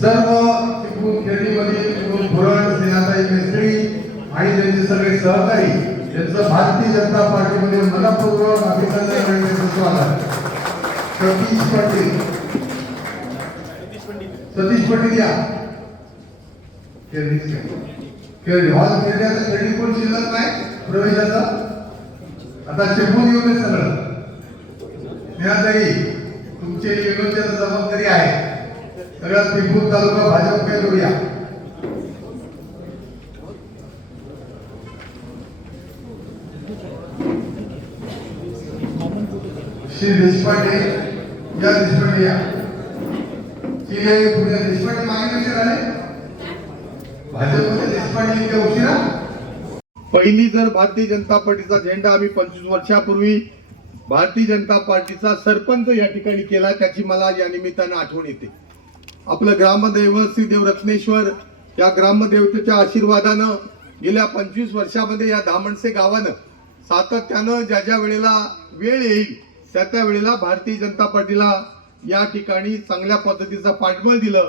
सर्व एकूण खेडीमधील एकूण फुरण सेनाताई मेस्त्री आणि त्यांचे सगळे सहकारी त्यांचं भारतीय जनता पार्टीमध्ये मनपूर्वक अभिनंदन आणि स्वागत सतीश पाटील. सतीश पाटील या. खेळली हॉल खेळण्याचा खेळली कोण शिल्लक नाही प्रवेशाचा? आता शिकून येऊ नये सगळं. ज्ञानदाई तुमचे विनोदची जबाबदारी आहे. सगळ्या पिंपूर तालुका भाजपकडे करूया श्री देशपांडे या देशपांडे या. श्री हे पुढे देशपांडे मागे कसे झाले भाजपमध्ये देशपांडे इतक्या उशिरा? पहिली जर भारतीय जनता पार्टीचा झेंडा आम्ही पंचवीस वर्षापूर्वी भारतीय जनता पार्टीचा सरपंच या ठिकाणी केला त्याची मला या निमित्तानं आठवण येते. आपलं ग्रामदैव श्री देवरत्नेश्वर या ग्रामदेवतेच्या आशीर्वादानं गेल्या पंचवीस वर्षामध्ये या धामणसे गावानं सातत्यानं ज्या ज्या वेळेला वेळ येईल त्या त्या वेळेला भारतीय जनता पार्टीला या ठिकाणी चांगल्या पद्धतीचा पाठबळ दिलं.